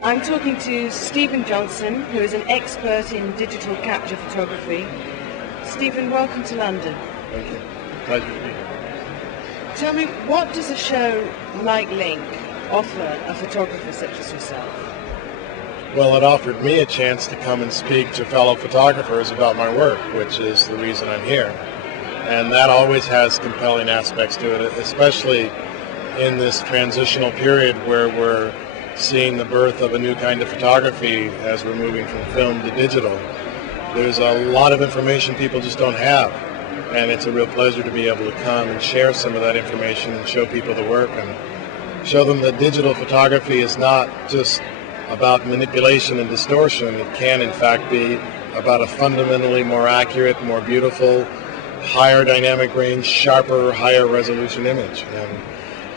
I'm talking to Stephen Johnson, who is an expert in digital capture photography. Stephen, welcome to London. Thank you. Pleasure to be here. Tell me, what does a show like Link offer a photographer such as yourself? Well, it offered me a chance to come and speak to fellow photographers about my work, which is the reason I'm here. And that always has compelling aspects to it, especially in this transitional period where we're seeing the birth of a new kind of photography as we're moving from film to digital. There's a lot of information people just don't have, and it's a real pleasure to be able to come and share some of that information and show people the work and show them that digital photography is not just about manipulation and distortion. It can in fact be about a fundamentally more accurate, more beautiful, higher dynamic range, sharper, higher resolution image. And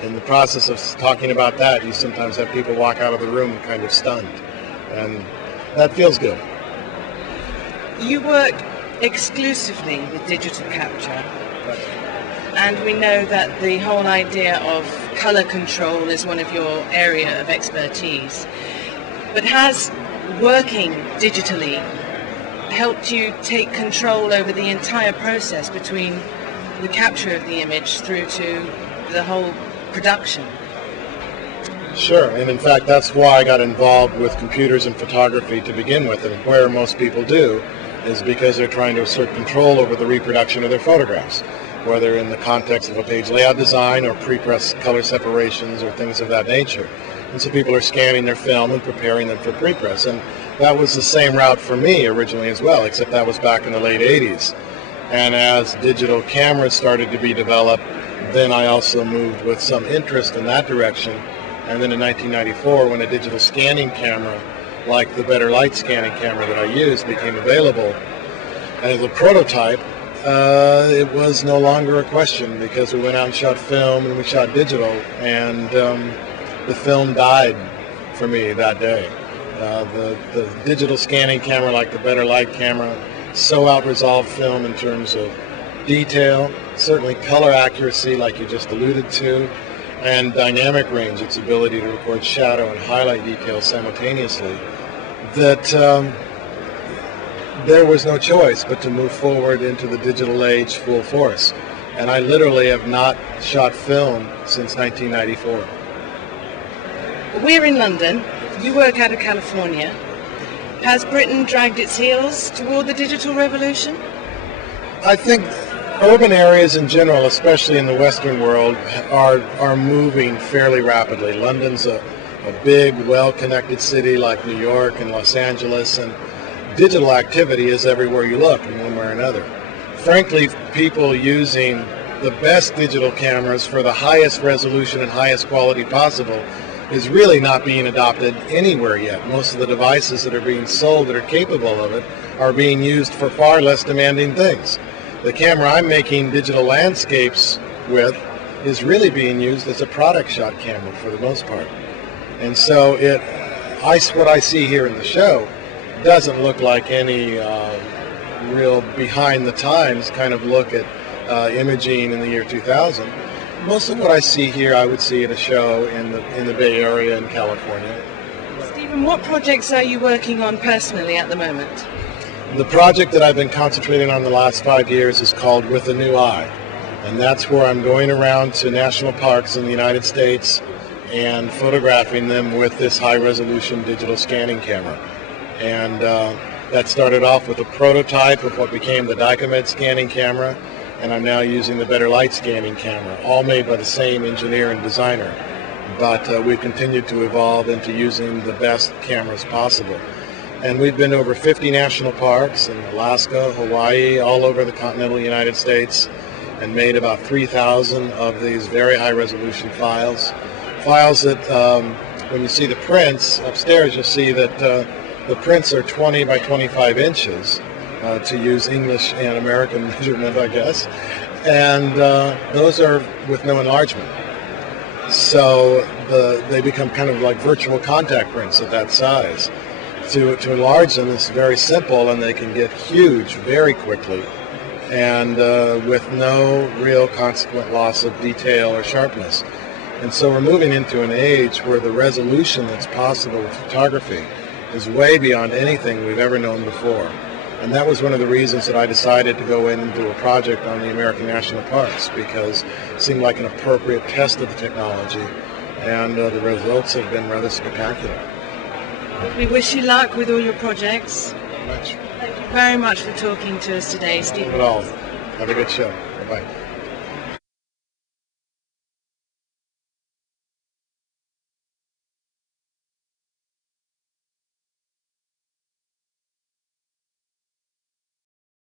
in the process of talking about that, you sometimes have people walk out of the room kind of stunned, and that feels good. You work exclusively with digital capture, and we know that the whole idea of color control is one of your area of expertise. But has working digitally helped you take control over the entire process between the capture of the image through to the whole production? Sure, and in fact that's why I got involved with computers and photography to begin with, and where most people do is because they're trying to assert control over the reproduction of their photographs, whether in the context of a page layout design or pre-press color separations or things of that nature. And so people are scanning their film and preparing them for pre-press. And that was the same route for me originally as well, except that was back in the late 80s. And as digital cameras started to be developed, then I also moved with some interest in that direction. And then in 1994, when a digital scanning camera, like the Better Light scanning camera that I used, became available as a prototype, it was no longer a question, because we went out and shot film and we shot digital, and the film died for me that day. The digital scanning camera, like the Better Light camera, so out-resolved film in terms of detail, certainly color accuracy like you just alluded to, and dynamic range, its ability to record shadow and highlight details simultaneously, that there was no choice but to move forward into the digital age full force. And I literally have not shot film since 1994. We're in London. You work out of California. Has Britain dragged its heels toward the digital revolution? I think urban areas in general, especially in the Western world, are moving fairly rapidly. London's a big, well-connected city like New York and Los Angeles, and digital activity is everywhere you look in one way or another. Frankly, people using the best digital cameras for the highest resolution and highest quality possible is really not being adopted anywhere yet. Most of the devices that are being sold that are capable of it are being used for far less demanding things. The camera I'm making digital landscapes with is really being used as a product shot camera for the most part. And so what I see here in the show doesn't look like any real behind the times kind of look at imaging in the year 2000. Most of what I see here, I would see at a show in the Bay Area in California. Stephen, what projects are you working on personally at the moment? The project that I've been concentrating on the last 5 years is called With a New Eye. And that's where I'm going around to national parks in the United States and photographing them with this high-resolution digital scanning camera. And that started off with a prototype of what became the Dycomed scanning camera, and I'm now using the Better Light scanning camera, all made by the same engineer and designer. But we've continued to evolve into using the best cameras possible. And we've been to over 50 national parks in Alaska, Hawaii, all over the continental United States, and made about 3,000 of these very high-resolution files. Files that, when you see the prints upstairs, you'll see that the prints are 20 by 25 inches, to use English and American measurement, I guess. And those are with no enlargement. So they become kind of like virtual contact prints at that size. To enlarge them is very simple, and they can get huge very quickly, and with no real consequent loss of detail or sharpness. And so we're moving into an age where the resolution that's possible with photography is way beyond anything we've ever known before. And that was one of the reasons that I decided to go in and do a project on the American National Parks, because it seemed like an appropriate test of the technology, and the results have been rather spectacular. We wish you luck with all your projects. Thank you Thank you very much for talking to us today, Stephen. Not at all. Have a good show. Bye-bye.